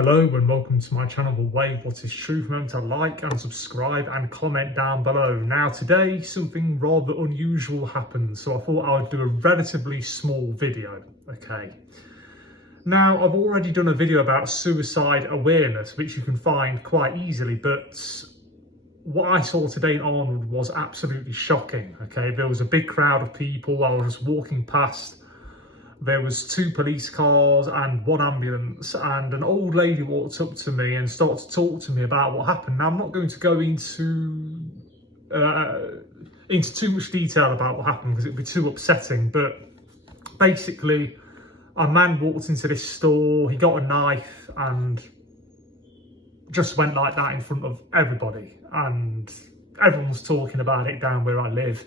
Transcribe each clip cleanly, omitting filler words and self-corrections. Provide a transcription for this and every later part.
Hello and welcome to my channel, The Way What Is Truth. Remember to like and subscribe and comment down below. Now today something rather unusual happened, so I thought I would do a relatively small video, okay? Now I've already done a video about suicide awareness, which you can find quite easily, but what I saw today in Arnold was absolutely shocking, okay? There was a big crowd of people. I was just walking past. There was 2 police cars and 1 ambulance, and an old lady walked up to me and started to talk to me about what happened. Now, I'm not going to go into too much detail about what happened because it'd be too upsetting, but basically a man walked into this store, he got a knife and just went like that in front of everybody, and everyone's talking about it down where I live.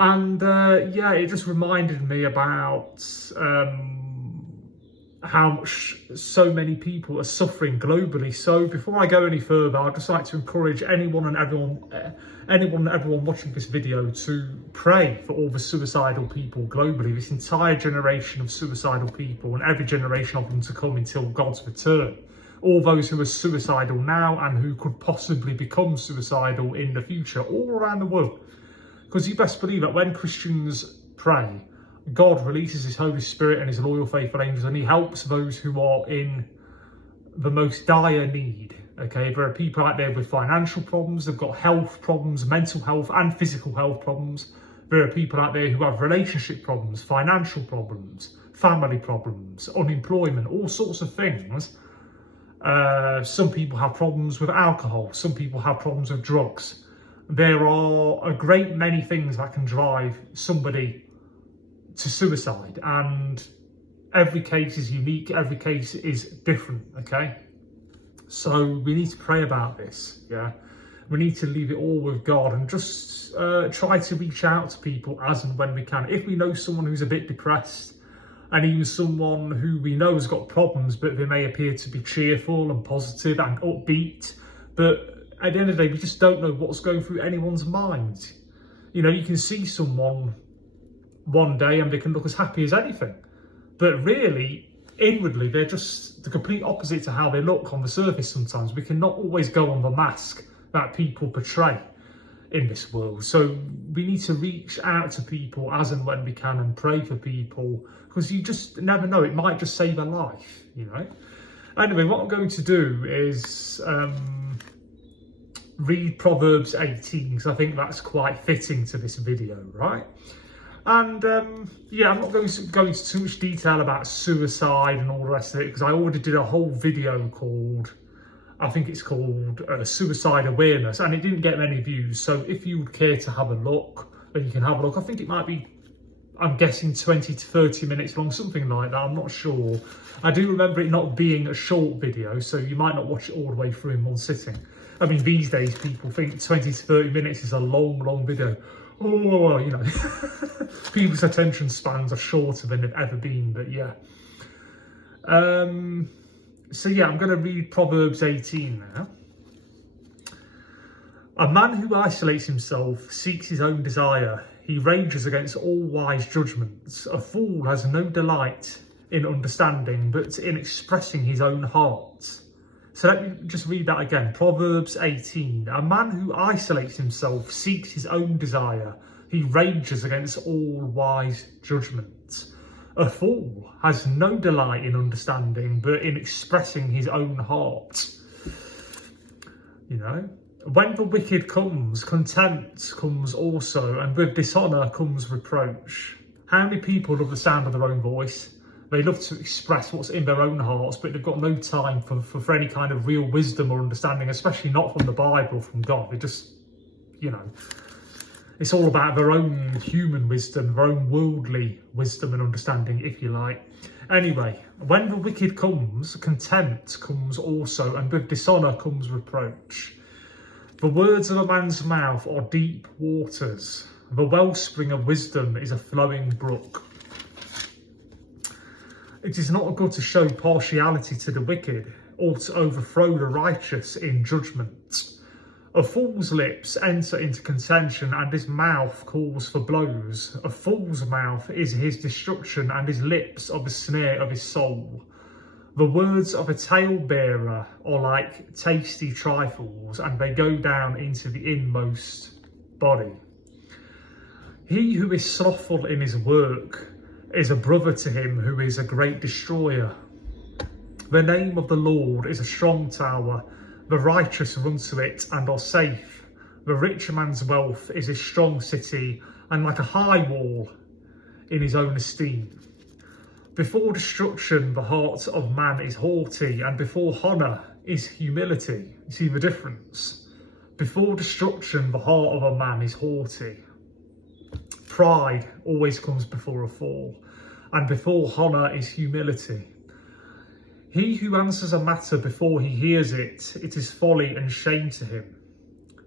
And yeah, it just reminded me about how much so many people are suffering globally. So before I go any further, I'd just like to encourage anyone and everyone watching this video to pray for all the suicidal people globally, this entire generation of suicidal people and every generation of them to come until God's return. All those who are suicidal now and who could possibly become suicidal in the future, all around the world. Because you best believe that when Christians pray, God releases his Holy Spirit and his loyal, faithful angels, and he helps those who are in the most dire need, okay? There are people out there with financial problems, they've got health problems, mental health and physical health problems. There are people out there who have relationship problems, financial problems, family problems, unemployment, all sorts of things. Some people have problems with alcohol, some people have problems with drugs. There are a great many things that can drive somebody to suicide, and every case is unique, every case is different, okay? So we need to pray about this, yeah? We need to leave it all with God and just try to reach out to people as and when we can. If we know someone who's a bit depressed, and even someone who we know has got problems, but they may appear to be cheerful and positive and upbeat, but at the end of the day, we just don't know what's going through anyone's mind. You know, you can see someone one day and they can look as happy as anything, but really, inwardly, they're just the complete opposite to how they look on the surface sometimes. We cannot always go on the mask that people portray in this world. So we need to reach out to people as and when we can and pray for people, because you just never know, it might just save a life, you know? Anyway, what I'm going to do is read Proverbs 18, because I think that's quite fitting to this video, right? And yeah, I'm not going to go into too much detail about suicide and all the rest of it, because I already did a whole video called, I think it's called Suicide Awareness, and it didn't get many views. So if you would care to have a look, then you can have a look. I think it might be, I'm guessing 20 to 30 minutes long, something like that, I'm not sure. I do remember it not being a short video, so you might not watch it all the way through in one sitting. I mean, these days people think 20 to 30 minutes is a long video. Oh, you know, people's attention spans are shorter than they've ever been, but yeah. So yeah, I'm going to read Proverbs 18 now. A man who isolates himself seeks his own desire. He rages against all wise judgments. A fool has no delight in understanding, but in expressing his own heart. So let me just read that again. Proverbs 18. A man who isolates himself seeks his own desire. He rages against all wise judgment. A fool has no delight in understanding, but in expressing his own heart. You know, when the wicked comes, contempt comes also, and with dishonour comes reproach. How many people love the sound of their own voice? They love to express what's in their own hearts, but they've got no time for any kind of real wisdom or understanding, especially not from the Bible, from God. They just, you know, it's all about their own human wisdom, their own worldly wisdom and understanding, if you like. Anyway, when the wicked comes, contempt comes also, and with dishonour comes reproach. The words of a man's mouth are deep waters. The wellspring of wisdom is a flowing brook. It is not good to show partiality to the wicked, or to overthrow the righteous in judgment. A fool's lips enter into contention, and his mouth calls for blows. A fool's mouth is his destruction, and his lips are the snare of his soul. The words of a talebearer are like tasty trifles, and they go down into the inmost body. He who is slothful in his work is a brother to him who is a great destroyer. The name of the Lord is a strong tower. The righteous run to it and are safe. The rich man's wealth is a strong city, and like a high wall in his own esteem. Before destruction, the heart of man is haughty, and before honour is humility. You see the difference? Before destruction, the heart of a man is haughty. Pride always comes before a fall, and before honour is humility. He who answers a matter before he hears it, it is folly and shame to him.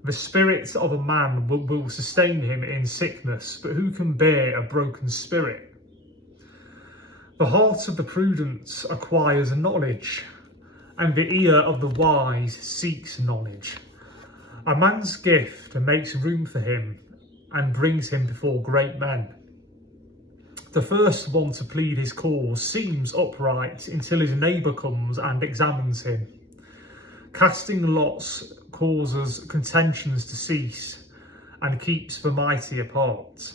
The spirit of a man will sustain him in sickness, but who can bear a broken spirit? The heart of the prudent acquires knowledge, and the ear of the wise seeks knowledge. A man's gift makes room for him and brings him before great men. The first one to plead his cause seems upright until his neighbour comes and examines him. Casting lots causes contentions to cease and keeps the mighty apart.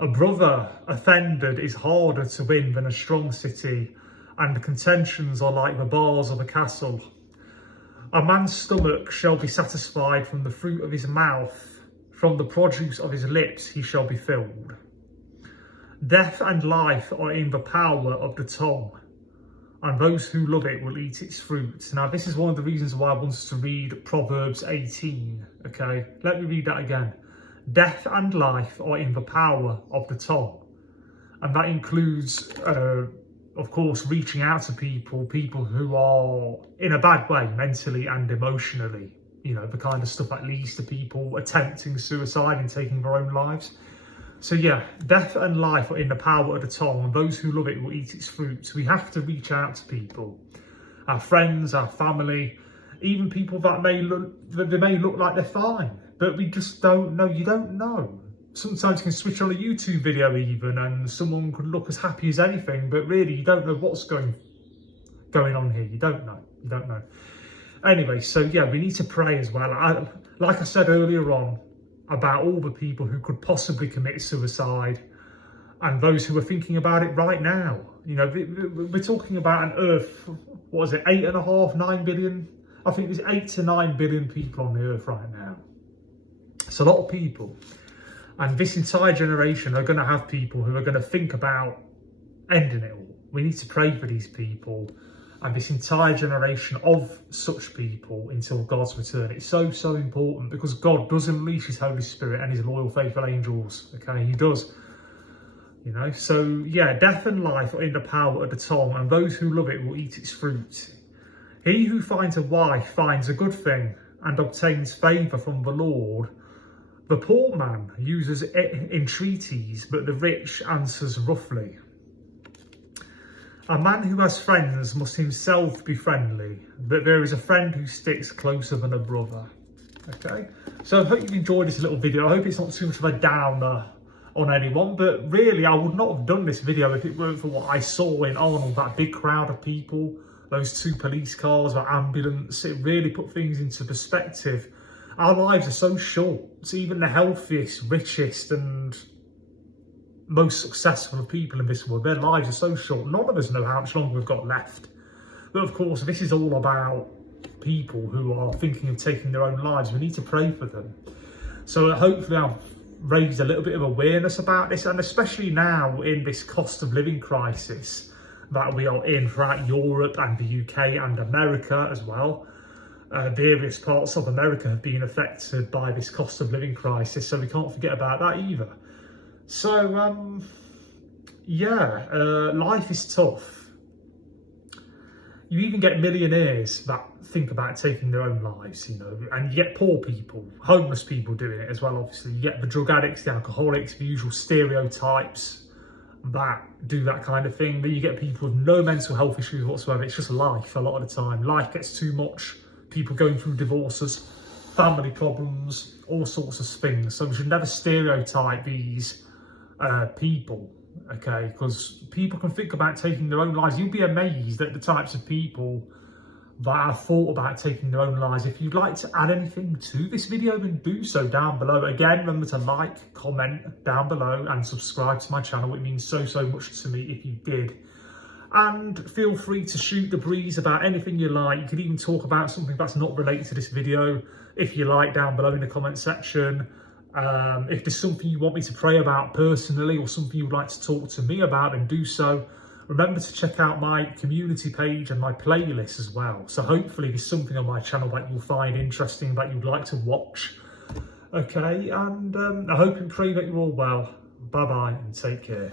A brother offended is harder to win than a strong city, and contentions are like the bars of a castle. A man's stomach shall be satisfied from the fruit of his mouth, from the produce of his lips he shall be filled. Death and life are in the power of the tongue, and those who love it will eat its fruit. Now, this is one of the reasons why I wanted to read Proverbs 18, okay? Let me read that again. Death and life are in the power of the tongue. And that includes, of course, reaching out to people who are in a bad way, mentally and emotionally. You know, the kind of stuff that leads to people attempting suicide and taking their own lives. So yeah, death and life are in the power of the tongue, and those who love it will eat its fruit. We have to reach out to people, our friends, our family, even people that may look like they're fine, but we just don't know. You don't know. Sometimes you can switch on a YouTube video even, and someone could look as happy as anything, but really you don't know what's going on here. You don't know. You don't know. Anyway, so yeah, we need to pray as well. Like I said earlier on, about all the people who could possibly commit suicide and those who are thinking about it right now. You know, we're talking about an Earth, what is it, 8.5, 9 billion? I think there's 8 to 9 billion people on the Earth right now. It's a lot of people. And this entire generation are going to have people who are going to think about ending it all. We need to pray for these people and this entire generation of such people until God's return. It's so, so important, because God does unleash his Holy Spirit and his loyal, faithful angels. Okay, he does. You know, so yeah, death and life are in the power of the tongue, and those who love it will eat its fruit. He who finds a wife finds a good thing and obtains favour from the Lord. The poor man uses entreaties, but the rich answers roughly. A man who has friends must himself be friendly, but there is a friend who sticks closer than a brother. Okay, so I hope you've enjoyed this little video. I hope it's not too much of a downer on anyone, but really I would not have done this video if it weren't for what I saw in Arnold, that big crowd of people, those 2 police cars, that ambulance. It really put things into perspective. Our lives are so short. It's even the healthiest, richest and most successful people in this world, their lives are so short. None of us know how much longer we've got left. But of course, this is all about people who are thinking of taking their own lives. We need to pray for them. So hopefully I've raised a little bit of awareness about this, and especially now in this cost of living crisis that we are in throughout Europe and the UK and America as well. Various parts of America have been affected by this cost of living crisis, so we can't forget about that either. So, life is tough. You even get millionaires that think about taking their own lives, you know, and you get poor people, homeless people doing it as well, obviously. You get the drug addicts, the alcoholics, the usual stereotypes that do that kind of thing. Then you get people with no mental health issues whatsoever. It's just life a lot of the time. Life gets too much. People going through divorces, family problems, all sorts of things. So we should never stereotype these people, okay? Because people can think about taking their own lives. You'll be amazed at the types of people that have thought about taking their own lives. If you'd like to add anything to this video, then do so down below. Again, remember to like, comment down below and subscribe to my channel. It means so much to me if you did. And feel free to shoot the breeze about anything you like. You could even talk about something that's not related to this video if you like, down below in the comment section. If there's something you want me to pray about personally or something you'd like to talk to me about, then do so. Remember to check out my community page and my playlist as well. So hopefully there's something on my channel that you'll find interesting, that you'd like to watch. Okay, and I hope and pray that you're all well. Bye-bye and take care.